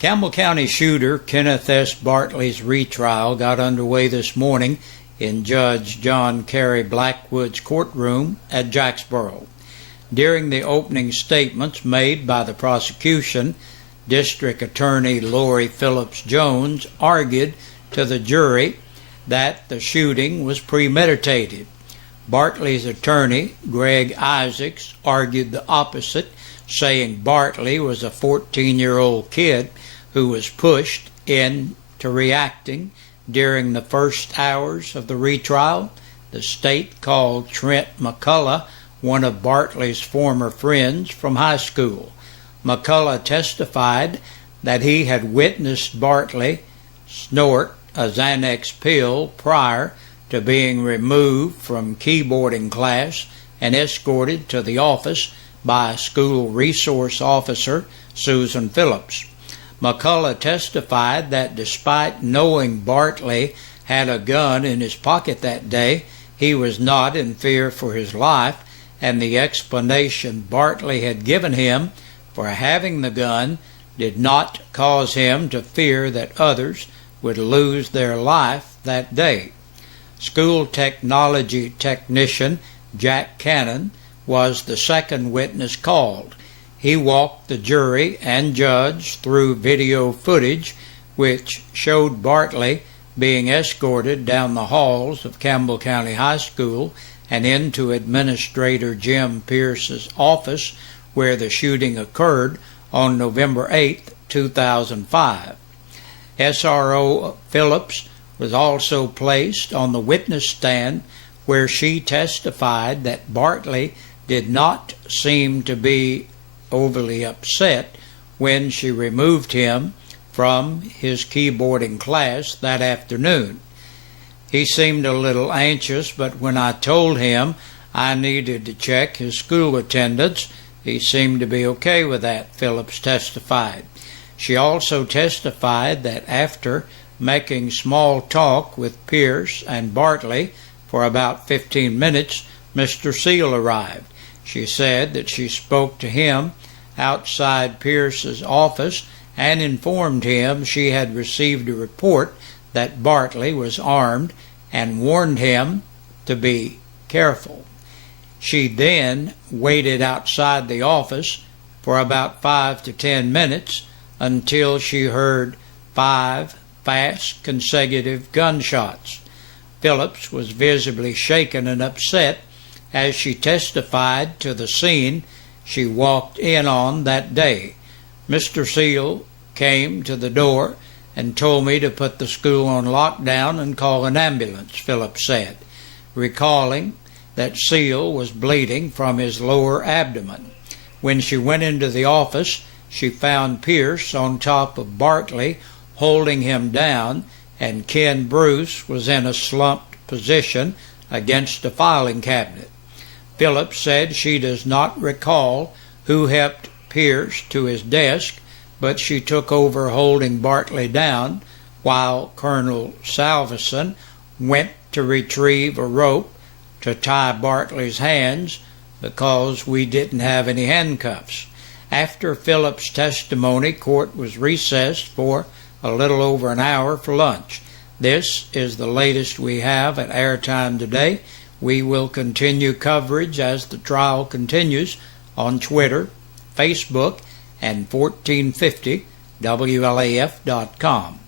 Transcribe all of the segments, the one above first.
Campbell County shooter Kenneth S. Bartley's retrial got underway this morning in Judge John Carey Blackwood's courtroom at Jacksboro. During the opening statements made by the prosecution, District Attorney Lori Phillips Jones argued to the jury that the shooting was premeditated. Bartley's attorney, Greg Isaacs, argued the opposite, saying Bartley was a 14-year-old kid who was pushed into reacting during the first hours of the retrial. The state called Trent McCullough one of Bartley's former friends from high school. McCullough testified that he had witnessed Bartley snort a Xanax pill prior to being removed from keyboarding class and escorted to the office by school resource officer Susan Phillips. McCullough testified that despite knowing Bartley had a gun in his pocket that day, he was not in fear for his life, and the explanation Bartley had given him for having the gun did not cause him to fear that others would lose their life that day. School technology technician Jack Cannon was the second witness called. He walked the jury and judge through video footage which showed Bartley being escorted down the halls of Campbell County High School and into Administrator Jim Pierce's office where the shooting occurred on November 8, 2005. SRO Phillips was also placed on the witness stand where she testified that Bartley did not seem to be overly upset when she removed him from his keyboarding class that afternoon. He seemed a little anxious, but when I told him I needed to check his school attendance, he seemed to be okay with that, Phillips testified. She also testified that after making small talk with Pierce and Bartley for about 15 minutes, Mr. Seal arrived. She said that she spoke to him outside Pierce's office and informed him she had received a report that Bartley was armed and warned him to be careful. She then waited outside the office for about 5 to 10 minutes until she heard 5 fast consecutive gunshots. Phillips was visibly shaken and upset as she testified to the scene she walked in on that day. Mr. Seal came to the door and told me to put the school on lockdown and call an ambulance, Phillips said, recalling that Seal was bleeding from his lower abdomen. When she went into the office, she found Pierce on top of Bartley, holding him down, and Ken Bruce was in a slumped position against a filing cabinet. Phillips said she does not recall who helped Pierce to his desk, but she took over holding Bartley down while Colonel Salveson went to retrieve a rope to tie Bartley's hands because we didn't have any handcuffs. After Phillips' testimony, court was recessed for a little over an hour for lunch. This is the latest we have at Airtime Today. We will continue coverage as the trial continues on Twitter, Facebook, and 1450WLAF.com.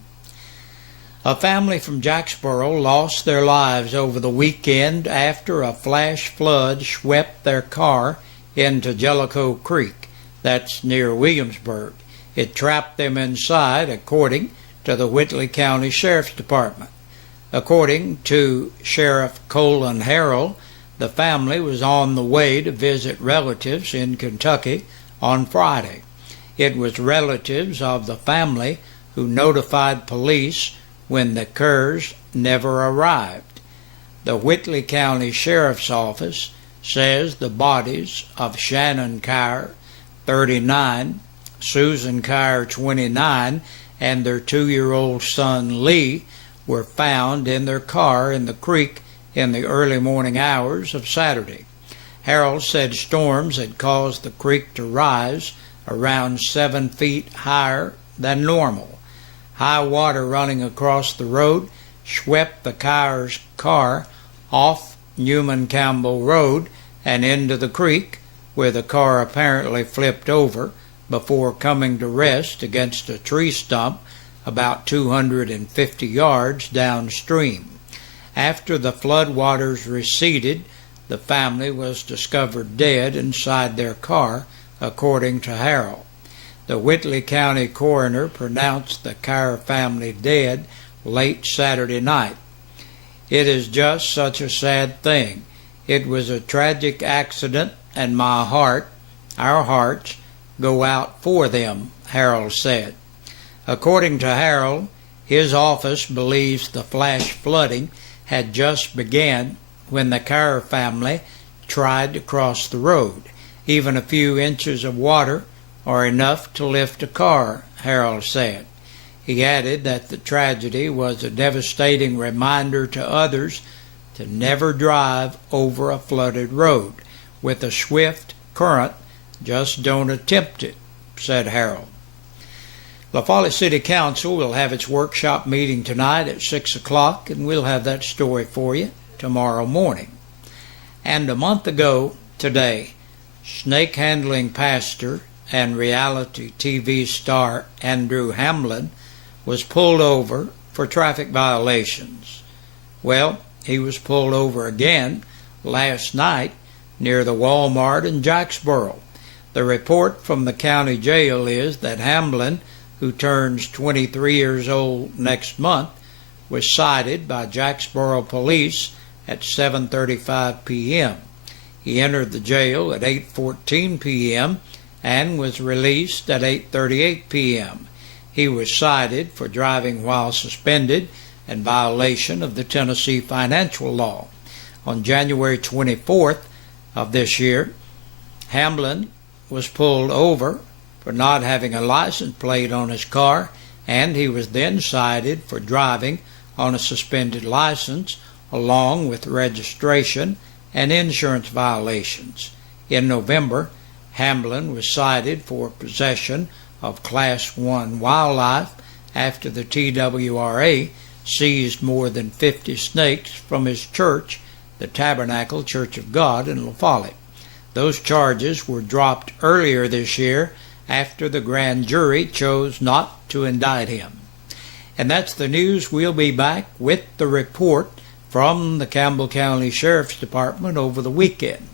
A family from Jacksboro lost their lives over the weekend after a flash flood swept their car into Jellicoe Creek. That's near Williamsburg. It trapped them inside, according to the Whitley County Sheriff's Department. According to Sheriff Colin Harrell, the family was on the way to visit relatives in Kentucky on Friday. It was relatives of the family who notified police when the Kerrs never arrived. The Whitley County Sheriff's Office says the bodies of Shannon Kyer, 39, Susan Kyer, 29, and their 2-year-old son Lee were found in their car in the creek in the early morning hours of Saturday. Harold said storms had caused the creek to rise around 7 feet higher than normal. High water running across the road swept the car's car off Newman Campbell Road and into the creek, where the car apparently flipped over before coming to rest against a tree stump about 250 yards downstream. After the flood waters receded, the family was discovered dead inside their car, according to Harold. The Whitley County coroner pronounced the Carr family dead late Saturday night. "It is just such a sad thing. It was a tragic accident, and our hearts, go out for them," Harold said. According to Harold, his office believes the flash flooding had just begun when the Carr family tried to cross the road. "Even a few inches of water are enough to lift a car," Harold said. He added that the tragedy was a devastating reminder to others to never drive over a flooded road with a swift current. "Just don't attempt it," said Harold. La Follette City Council will have its workshop meeting tonight at 6 o'clock, and we'll have that story for you tomorrow morning. And a month ago today, snake handling pastor and reality TV star Andrew Hamlin was pulled over for traffic violations. Well, he was pulled over again last night near the Walmart in Jacksboro. The report from the county jail is that Hamlin, who turns 23 years old next month, was cited by Jacksboro police at 7:35 p.m. He entered the jail at 8:14 p.m. and was released at 8:38 p.m. He was cited for driving while suspended and violation of the Tennessee financial law. On January 24th of this year, Hamlin was pulled over for not having a license plate on his car, and he was then cited for driving on a suspended license along with registration and insurance violations. In November, Hamlin was cited for possession of Class 1 wildlife after the TWRA seized more than 50 snakes from his church, the Tabernacle Church of God in La Follette. Those charges were dropped earlier this year after the grand jury chose not to indict him. And that's the news. We'll be back with the report from the Campbell County Sheriff's Department over the weekend.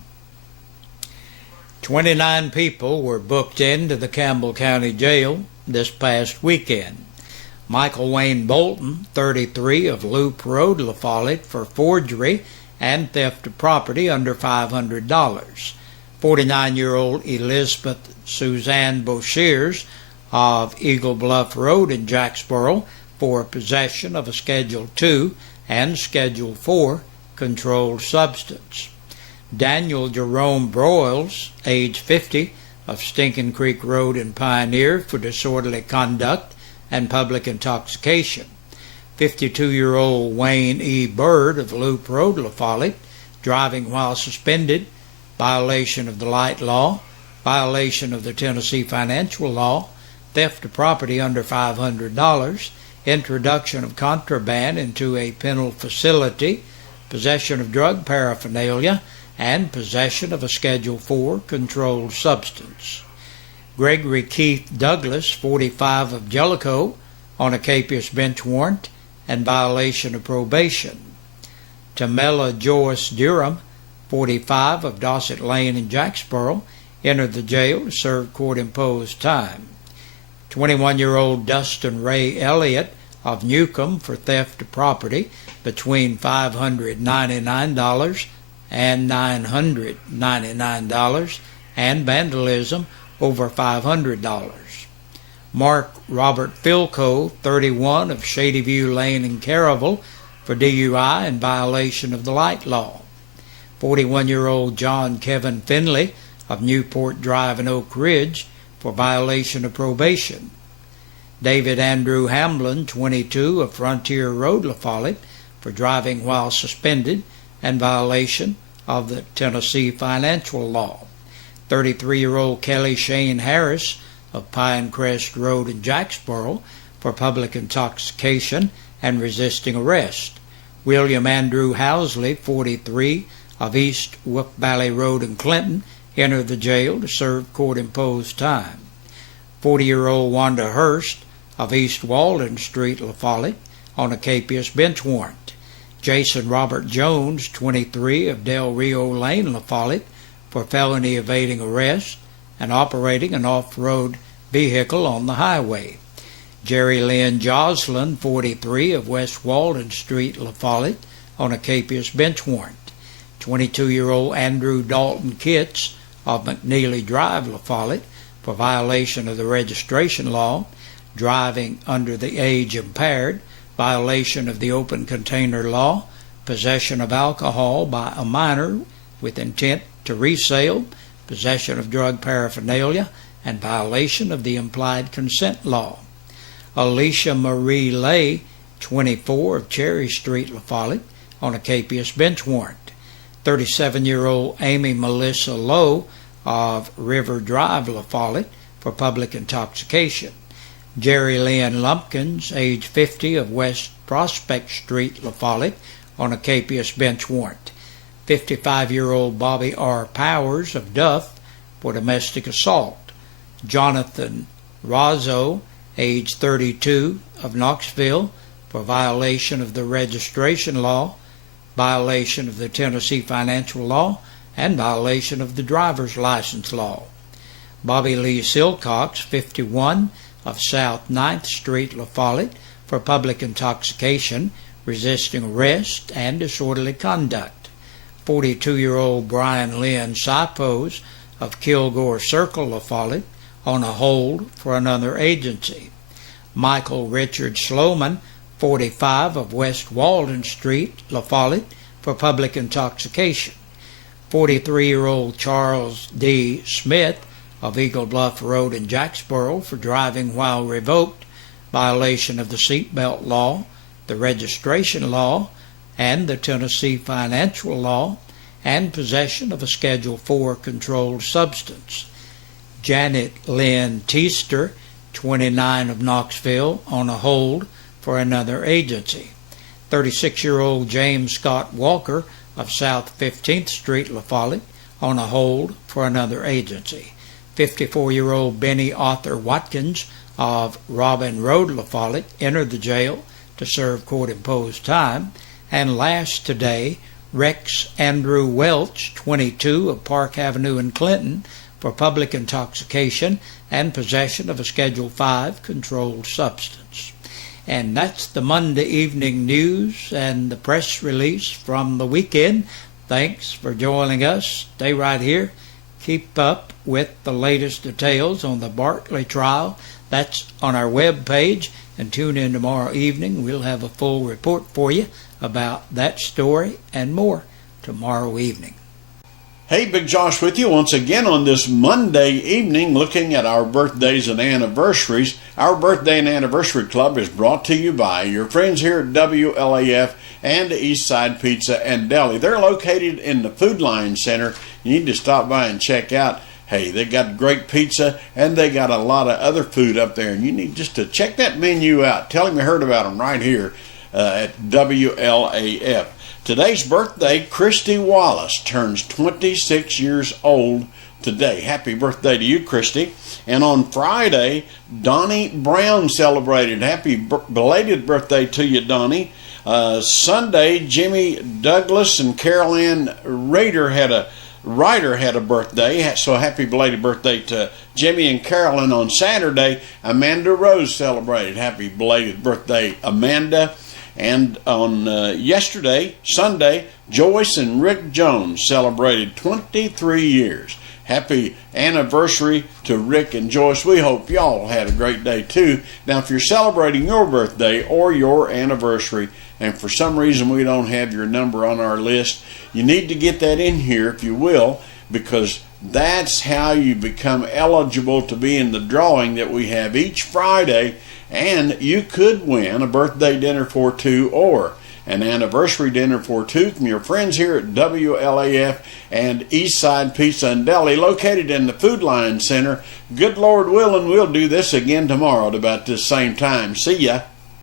29 people were booked into the Campbell County Jail this past weekend. Michael Wayne Bolton, 33, of Loop Road, La Follette, for forgery and theft of property under $500. 49-year-old Elizabeth Suzanne Boshears of Eagle Bluff Road in Jacksboro for possession of a Schedule II and Schedule IV controlled substance. Daniel Jerome Broyles, age 50, of Stinking Creek Road in Pioneer for disorderly conduct and public intoxication. 52-year-old Wayne E. Bird of Loop Road, La Follette, driving while suspended, violation of the light law, violation of the Tennessee financial law, theft of property under $500, introduction of contraband into a penal facility, possession of drug paraphernalia, and possession of a Schedule IV controlled substance. Gregory Keith Douglas, 45, of Jellicoe, on a capious bench warrant and violation of probation. Tamela Joyce Durham, 45, of Dossett Lane in Jacksboro, entered the jail to serve court-imposed time. 21-year-old Dustin Ray Elliott of Newcomb for theft of property between $599 and $999 and vandalism over $500. Mark Robert Philco, 31, of Shadyview Lane in Caryville, for DUI and violation of the light law. 41-year-old John Kevin Finley of Newport Drive in Oak Ridge for violation of probation. David Andrew Hamlin, 22, of Frontier Road, La Follette, for driving while suspended and violation of the Tennessee financial law. 33-year-old Kelly Shane Harris of Pinecrest Road in Jacksboro for public intoxication and resisting arrest. William Andrew Housley, 43, of East Wolf Valley Road in Clinton, entered the jail to serve court-imposed time. 40-year-old Wanda Hurst of East Walden Street, La Follette, on a capious bench warrant. Jason Robert Jones, 23, of Del Rio Lane, La Follette, for felony evading arrest and operating an off-road vehicle on the highway. Jerry Lynn Joslin, 43, of West Walden Street, La Follette, on a capious bench warrant. 22-year-old Andrew Dalton Kitts of McNeely Drive, La Follette, for violation of the registration law, driving under the age impaired, violation of the open container law, possession of alcohol by a minor with intent to resale, possession of drug paraphernalia, and violation of the implied consent law. Alicia Marie Lay, 24, of Cherry Street, La Follette, on a capious bench warrant. 37-year-old Amy Melissa Lowe of River Drive, La Follette, for public intoxication. Jerry Lynn Lumpkins, age 50, of West Prospect Street, La Follette, on a capious bench warrant. 55-year-old Bobby R. Powers of Duff for domestic assault. Jonathan Razzo, age 32, of Knoxville, for violation of the registration law, violation of the Tennessee financial law, and violation of the driver's license law. Bobby Lee Silcox, 51, of South 9th Street, La Follette, for public intoxication, resisting arrest, and disorderly conduct. 42-year-old Brian Lynn Sipos of Kilgore Circle, La Follette, on a hold for another agency. Michael Richard Sloman, 45, of West Walden Street, La Follette, for public intoxication. 43-year-old Charles D. Smith of Eagle Bluff Road in Jacksboro for driving while revoked, violation of the seatbelt law, the registration law, and the Tennessee financial law, and possession of a Schedule IV controlled substance. Janet Lynn Teester, 29, of Knoxville, on a hold for another agency. 36-year-old James Scott Walker of South 15th Street, La Follette, on a hold for another agency. 54-year-old Benny Arthur Watkins of Robin Road, La Follette, entered the jail to serve court-imposed time. And last today, Rex Andrew Welch, 22, of Park Avenue in Clinton, for public intoxication and possession of a Schedule V controlled substance. And that's the Monday evening news and the press release from the weekend. Thanks for joining us. Stay right here. Keep up with the latest details on the Bartley trial. That's on our web page. And tune in tomorrow evening. We'll have a full report for you about that story and more tomorrow evening. Hey, Big Josh with you once again on this Monday evening, looking at our birthdays and anniversaries. Our Birthday and Anniversary Club is brought to you by your friends here at WLAF and Eastside Pizza and Deli. They're located in the Food Line Center. You need to stop by and check out. Hey, they got great pizza and they got a lot of other food up there, and you need just to check that menu out. Tell them you heard about them right here at WLAF. Today's birthday, Christy Wallace turns 26 years old today. Happy birthday to you, Christy. And on Friday, Donnie Brown celebrated. Happy belated birthday to you, Donnie. Sunday, Jimmy Douglas and Carol Ann Ryder had a birthday, so happy belated birthday to Jimmy and Carolyn. On Saturday, Amanda Rose celebrated. Happy belated birthday, Amanda. And on yesterday, Sunday, Joyce and Rick Jones celebrated 23 years. Happy anniversary to Rick and Joyce. We hope y'all had a great day too. Now, if you're celebrating your birthday or your anniversary, and for some reason we don't have your number on our list, you need to get that in here, if you will, because that's how you become eligible to be in the drawing that we have each Friday. And you could win a birthday dinner for two or an anniversary dinner for two from your friends here at WLAF and Eastside Pizza and Deli, located in the Food Line Center. Good Lord willing, we'll do this again tomorrow at about this same time. See ya.